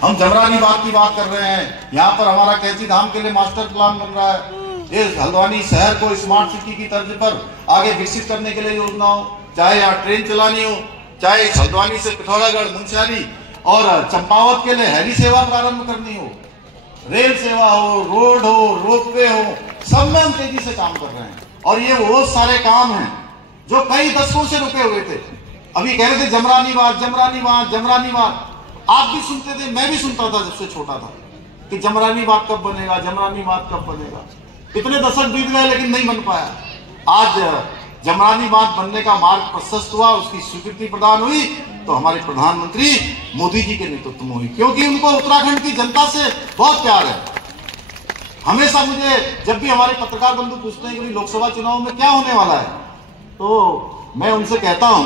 हम जमरानी बाग की बात कर रहे हैं, यहाँ पर हमारा कैंची धाम के लिए मास्टर प्लान बन रहा है। ये हल्द्वानी शहर को स्मार्ट सिटी की तर्ज पर आगे विकसित करने के लिए योजना हो, चाहे यहाँ ट्रेन चलानी हो, चाहे हल्द्वानी से पिथौरागढ़, मुंशियारी और चंपावत के लिए हेली सेवा प्रारंभ करनी हो, रेल सेवा हो, रोड हो, रोपवे हो, सब में हम तेजी से काम कर रहे हैं। और ये वो सारे काम हैं जो कई दशकों से रुके हुए थे। अभी कह रहे थे जमरानी बाग, जमरानी बाग, जमरानी बाग। आप भी सुनते थे, मैं भी सुनता था जब से छोटा था कि जमरानी बाग कब बनेगा, जमरानी बाग कब बनेगा। इतने दशक बीत गए लेकिन नहीं बन पाया। आज जमरानी बाग बनने का मार्ग प्रशस्त हुआ, उसकी स्वीकृति प्रदान हुई तो हमारे प्रधानमंत्री मोदी जी के नेतृत्व में हुई, क्योंकि उनको उत्तराखंड की जनता से बहुत प्यार है। हमेशा मुझे जब भी हमारे पत्रकार बंधु पूछते हैं कि लोकसभा चुनाव में क्या होने वाला है, तो मैं उनसे कहता हूं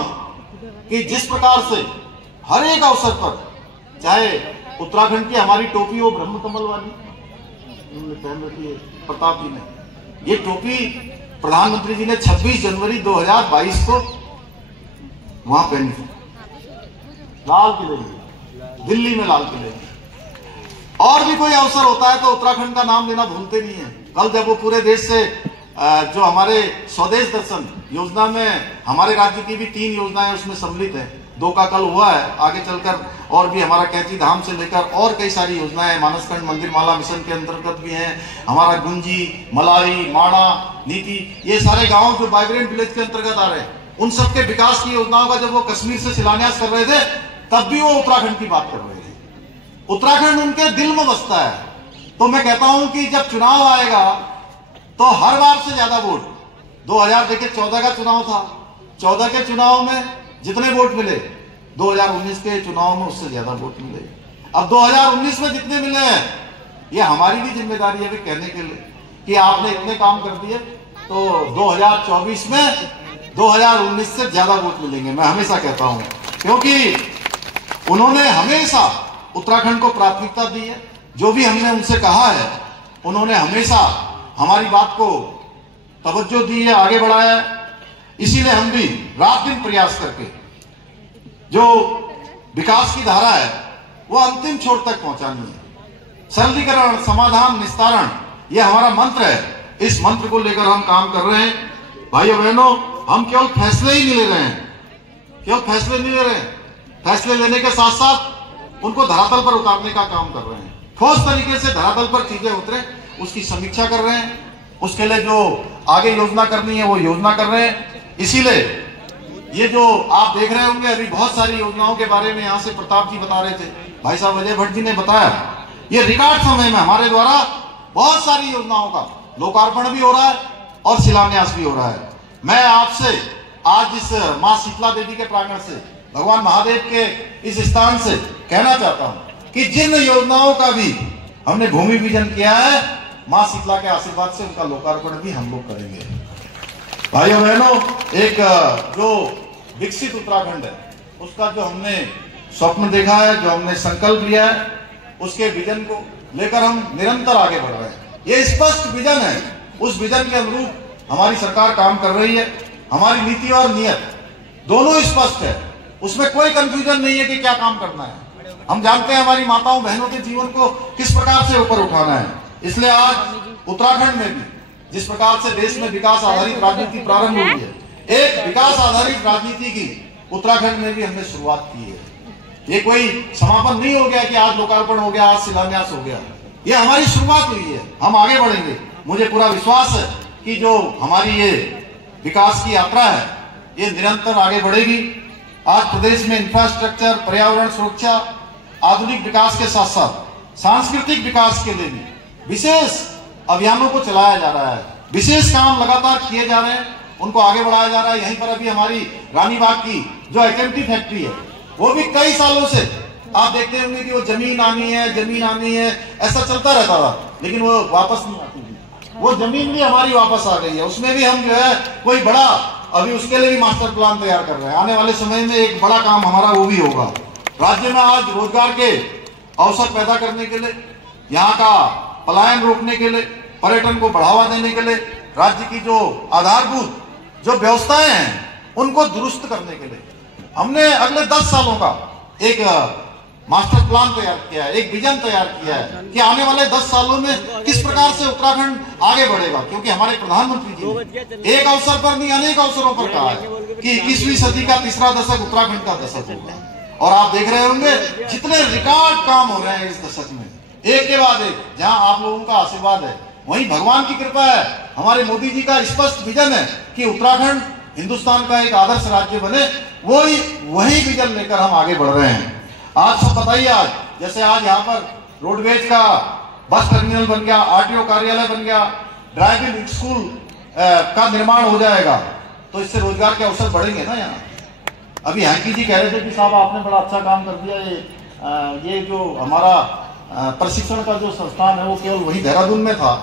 कि जिस प्रकार से हर एक अवसर पर, चाहे उत्तराखंड की हमारी टोपी हो ब्रह्म कमल वाली, पहन रखी है प्रताप जी ने, ये टोपी प्रधानमंत्री जी ने 26 जनवरी 2022 को वहां पहनी थी, लाल किले में, दिल्ली में लाल किले में। और भी कोई अवसर होता है तो उत्तराखंड का नाम लेना भूलते नहीं है। कल जब वो पूरे देश से जो हमारे स्वदेश दर्शन योजना में हमारे राज्य की भी 3 योजनाएं उसमें सम्मिलित है, 2 का कल हुआ है, आगे चलकर और भी हमारा कैंची धाम से लेकर और कई सारी योजनाएं मानसखंड मंदिर माला मिशन के अंतर्गत भी हैं, हमारा गुंजी, मलारी, माणा, नीति, ये सारे गांव जो वाइब्रेंट विलेज के अंतर्गत आ रहे हैं, उन सबके विकास की योजनाओं का जब वो कश्मीर से शिलान्यास कर रहे थे तब भी वो उत्तराखंड की बात कर रहे थे। उत्तराखंड उनके दिल में बसता है। तो मैं कहता हूं कि जब चुनाव आएगा तो हर बार से ज्यादा वोट, 2014 का चुनाव था, 14 के चुनाव में जितने वोट मिले, 2019 के चुनाव में उससे ज्यादा वोट मिले। अब 2019 में जितने मिले हैं, ये हमारी भी जिम्मेदारी है भी कहने के लिए कि आपने इतने काम कर दिए, तो 2024 में 2019 से ज्यादा वोट मिलेंगे। मैं हमेशा कहता हूं, क्योंकि उन्होंने हमेशा उत्तराखंड को प्राथमिकता दी है। जो भी हमने उनसे कहा है, उन्होंने हमेशा हमारी बात को तवज्जो दी है, आगे बढ़ाया है। इसीलिए हम भी रात दिन प्रयास करके जो विकास की धारा है वो अंतिम छोर तक पहुंचानी है। सरलीकरण, समाधान, निस्तारण, ये हमारा मंत्र है। इस मंत्र को लेकर हम काम कर रहे हैं। भाइयों बहनों, हम केवल फैसले ही नहीं ले रहे हैं, केवल फैसले नहीं ले रहे हैं, फैसले लेने के साथ साथ उनको धरातल पर उतारने का काम कर रहे हैं। ठोस तरीके से धरातल पर चीजें उतरे, उसकी समीक्षा कर रहे हैं, उसके लिए जो आगे योजना करनी है वो योजना कर रहे हैं। इसीलिए ये जो आप देख रहे होंगे, अभी बहुत सारी योजनाओं के बारे में यहाँ से प्रताप जी बता रहे थे, भाई साहब अजय भट्ट जी ने बताया, ये रिकॉर्ड समय में हमारे द्वारा बहुत सारी योजनाओं का लोकार्पण भी हो रहा है और शिलान्यास भी हो रहा है। मैं आपसे आज इस मां शीतला देवी के प्रांगण से, भगवान महादेव के इस स्थान से कहना चाहता हूं कि जिन योजनाओं का भी हमने भूमि पूजन किया है, मां शीतला के आशीर्वाद से उनका लोकार्पण भी हम लोग करेंगे। भाइयों बहनों, एक जो विकसित उत्तराखंड है उसका जो हमने स्वप्न देखा है, जो हमने संकल्प लिया है, उसके विजन को लेकर हम निरंतर आगे बढ़ रहे हैं। ये स्पष्ट विजन है, उस विजन के अनुरूप हमारी सरकार काम कर रही है। हमारी नीति और नियत दोनों स्पष्ट है, उसमें कोई कंफ्यूजन नहीं है कि क्या काम करना है। हम जानते हैं हमारी माताओं बहनों के जीवन को किस प्रकार से ऊपर उठाना है। इसलिए आज उत्तराखंड में भी जिस प्रकार से देश में विकास आधारित राजनीति प्रारंभ हुई है, एक विकास आधारित राजनीति की उत्तराखंड में भी हमने शुरुआत की है। ये कोई समापन नहीं हो गया कि आज लोकार्पण हो गया, आज शिलान्यास हो गया, ये हमारी शुरुआत हुई है। हम आगे बढ़ेंगे। मुझे पूरा विश्वास है कि जो हमारी ये विकास की यात्रा है ये निरंतर आगे बढ़ेगी। आज प्रदेश में इंफ्रास्ट्रक्चर, पर्यावरण सुरक्षा, आधुनिक विकास के साथ साथ सांस्कृतिक विकास के लिए भी विशेष अभियानों को चलाया जा रहा है। विशेष काम लगातार किए जा रहे हैं, उनको आगे बढ़ाया जा रहा है। यहीं पर अभी हमारी रानीबाग की जो एचएमटी फैक्ट्री है, वो भी कई सालों से आप देखते होंगे कि वो जमीन आनी है, ऐसा चलता रहता था, लेकिन वो वापस नहीं आती थी। वो जमीन भी हमारी वापस आ गई है। उसमें भी हम जो है कोई बड़ा, अभी उसके लिए भी मास्टर प्लान तैयार कर रहे हैं। आने वाले समय में एक बड़ा काम हमारा वो भी होगा। राज्य में आज रोजगार के अवसर पैदा करने के लिए, यहाँ का पलायन रोकने के लिए, पर्यटन को बढ़ावा देने के लिए, राज्य की जो आधारभूत जो व्यवस्थाएं हैं उनको दुरुस्त करने के लिए हमने अगले 10 सालों का एक मास्टर प्लान तैयार किया है, एक विजन तैयार किया है कि आने वाले 10 सालों में किस प्रकार से उत्तराखंड आगे बढ़ेगा। क्योंकि हमारे प्रधानमंत्री जी ने एक अवसर पर नहीं अनेक अवसरों पर कहा है कि 21वीं सदी का तीसरा दशक उत्तराखंड का दशक होगा। और आप देख रहे होंगे जितने रिकॉर्ड काम हो रहे हैं इस दशक में, एक के बाद एक। जहां आप लोगों का आशीर्वाद है वहीं भगवान की कृपा है। हमारे मोदी जी का स्पष्ट विजन है कि उत्तराखंड हिंदुस्तान का एक आदर्श राज्य बने, वही विजन लेकर हम आगे बढ़ रहे हैं। आज सब बताइए, आज जैसे आज यहाँ पर रोडवेज का बस टर्मिनल बन गया, आरटीओ कार्यालय बन गया, ड्राइविंग स्कूल का निर्माण हो जाएगा, तो इससे रोजगार के अवसर बढ़ेंगे ना। यहाँ अभी हैंकी जी कह रहे थे कि साहब आपने बड़ा अच्छा काम कर दिया, ये जो हमारा प्रशिक्षण का जो संस्थान है वो केवल वही देहरादून में था,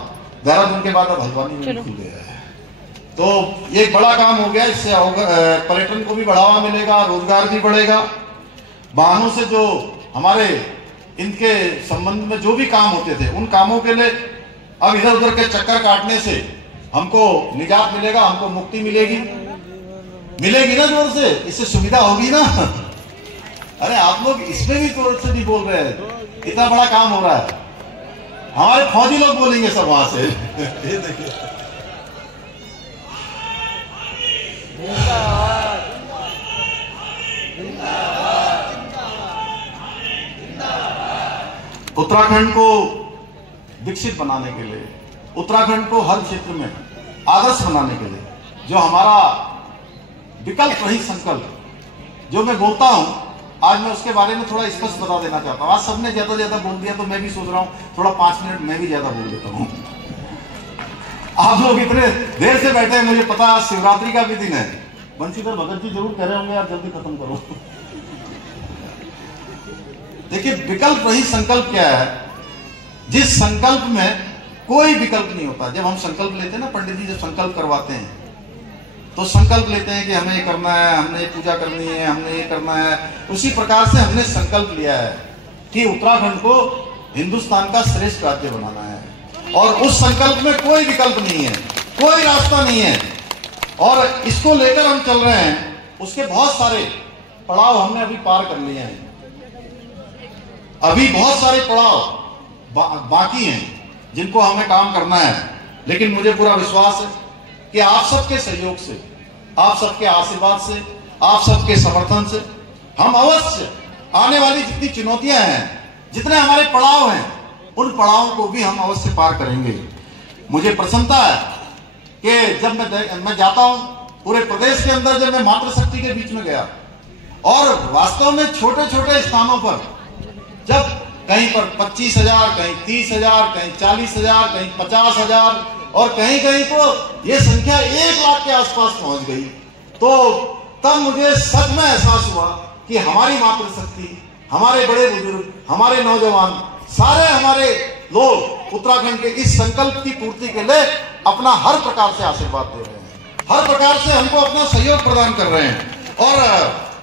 देहरादून के बाद अब हल्द्वानी में खुल गया है। तो ये एक बड़ा काम हो गया, इससे पर्यटन को भी बढ़ावा मिलेगा, रोजगार भी बढ़ेगा। वाहनों से जो हमारे इनके संबंध में जो भी काम होते थे उन कामों के लिए अब इधर उधर के चक्कर काटने से हमको निजात मिलेगा, हमको मुक्ति मिलेगी ना जोर से, इससे सुविधा होगी ना। अरे आप लोग इसमें भी जोर से नहीं बोल रहे हैं, इतना बड़ा काम हो रहा है। हमारे फौजी लोग बोलेंगे सब वहां से। ये देखिए उत्तराखंड को विकसित बनाने के लिए, उत्तराखंड को हर क्षेत्र में आदर्श बनाने के लिए जो हमारा विकल्प रहित संकल्प जो मैं बोलता हूं, आज मैं उसके बारे में थोड़ा स्पष्ट बता देना चाहता हूं। आज सबने ज्यादा बोल दिया तो मैं भी सोच रहा हूं थोड़ा 5 मिनट मैं भी ज्यादा बोल देता हूं। आप लोग इतने देर से बैठे हैं, मुझे पता है शिवरात्रि का भी दिन है। बंशीधर भगत जी जरूर कह रहे होंगे यार जल्दी खत्म करो। देखिए विकल्प रहित संकल्प क्या है, जिस संकल्प में कोई विकल्प नहीं होता। जब हम संकल्प लेते हैं ना, पंडित जी जब संकल्प करवाते हैं तो संकल्प लेते हैं कि हमें ये करना है, हमने ये पूजा करनी है, हमने ये करना है। उसी प्रकार से हमने संकल्प लिया है कि उत्तराखंड को हिंदुस्तान का श्रेष्ठ राज्य बनाना है। और उस संकल्प में कोई विकल्प नहीं है, कोई रास्ता नहीं है, और इसको लेकर हम चल रहे हैं। उसके बहुत सारे पड़ाव हमने अभी पार कर लिए हैं, अभी बहुत सारे पड़ाव बाकी हैं जिनको हमें काम करना है। लेकिन मुझे पूरा विश्वास है कि आप सबके सहयोग से, आप सबके आशीर्वाद से, आप सबके समर्थन से हम अवश्य आने वाली जितनी चुनौतियां हैं, जितने हमारे पड़ाव हैं, उन पड़ावों को भी हम अवश्य पार करेंगे। मुझे प्रसन्नता है कि जब मैं जाता हूं पूरे प्रदेश के अंदर, जब मैं मातृशक्ति के बीच में गया और वास्तव में छोटे छोटे स्थानों पर जब कहीं पर 25,000, कहीं 30,000, कहीं 40,000, कहीं 50,000 और कहीं कहीं तो ये संख्या 1 लाख के आसपास पहुंच गई, तो तब मुझे सच में एहसास हुआ कि हमारी मातृशक्ति, हमारे बड़े बुजुर्ग, हमारे नौजवान, सारे हमारे लोग उत्तराखंड के इस संकल्प की पूर्ति के लिए अपना हर प्रकार से आशीर्वाद दे रहे हैं, हर प्रकार से हमको अपना सहयोग प्रदान कर रहे हैं और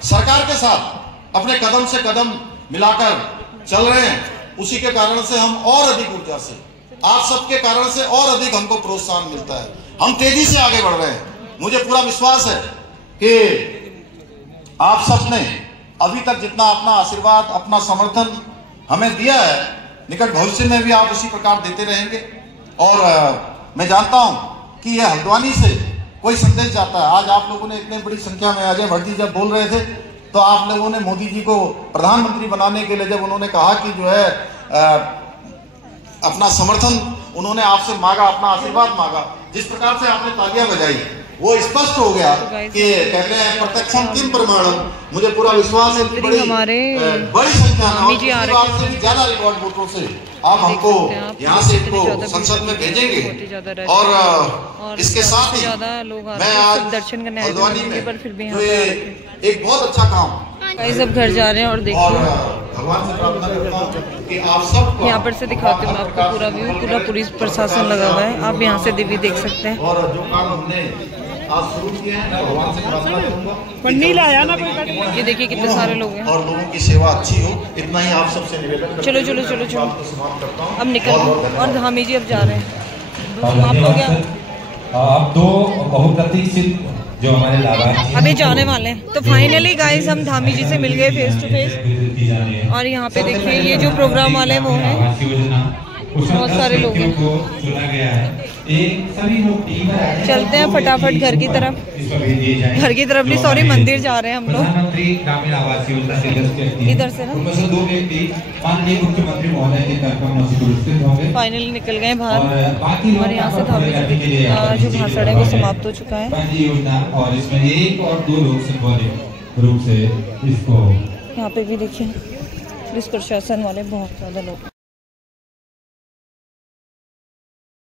सरकार के साथ अपने कदम से कदम मिलाकर चल रहे हैं। उसी के कारण से हम और अधिक ऊर्जा से, आप सबके कारण से और अधिक हमको प्रोत्साहन मिलता है, हम तेजी से आगे बढ़ रहे हैं। मुझे पूरा विश्वास है कि आप सबने अभी तक जितना अपना आशीर्वाद, अपना समर्थन हमें दिया है, निकट भविष्य में भी आप उसी प्रकार देते रहेंगे। और मैं जानता हूं कि यह हल्द्वानी से कोई संदेश जाता है। आज आप लोगों ने इतनी बड़ी संख्या में, अजय भट्ट जी जब बोल रहे थे तो आप लोगों ने मोदी जी को प्रधानमंत्री बनाने के लिए जब उन्होंने कहा कि जो है अपना समर्थन उन्होंने आपसे मांगा, अपना आशीर्वाद मांगा, जिस प्रकार से आपने तालियां बजाई वो स्पष्ट हो गया कि कहते हैं प्रत्यक्षम किम प्रमाणम। मुझे पूरा विश्वास है कि बड़ी संख्या में, ज्यादा रिकॉर्ड वोटों से आप हमको यहाँ से इनको संसद में भेजेंगे। और इसके साथ ही मैं आज हल्द्वानी में जो एक बहुत अच्छा काम सब घर जा रहे हैं और देखिए भगवान से प्रार्थना करता हूं कि आप सब यहाँ पर से दिखाते हूँ आपको पूरा व्यू, पूरा पुलिस प्रशासन लगा हुआ है, आप यहाँ से भी देख सकते हैं। और जो काम हमने आज शुरू किए हैं भगवान से प्रार्थना करूंगा नहीं लाया ना, ये देखिए कितने सारे लोग हैं और लोगों की सेवा अच्छी हो, इतना ही आप सबसे निवेदन। चलो चलो चलो चलो अब निकल, और हामी जी अब जा रहे हैं, समाप्त हो गया। अब 2 बहुप्रतीक्षित जो हमारे लाभार्थी अभी जाने वाले हैं। तो फाइनली गाइस हम धामी जी से मिल गए फेस टू फेस। और यहाँ पे देखिए ये जो प्रोग्राम वाले हैं वो हैं, बहुत सारे लोग हैं। चुना गया है। सभी लोग टीम चलते हैं फटाफट घर की तरफ। घर की तरफ नहीं, सॉरी, मंदिर जा रहे हैं हम लोग। प्रधानमंत्री ग्रामीण आवास योजना से इधर से ना दो व्यक्ति माननीय मुख्यमंत्री महोदय के कार्यक्रम से पुरस्कृत होंगे। फाइनली निकल गए बाहर और यहाँ से धामी जो भाषण है वो समाप्त हो चुका है। योजना और इसमें 1 और 2 लोग सिंबॉलिक रूप से इसको यहाँ पे भी देखिए पुलिस प्रशासन वाले बहुत ज्यादा लोग।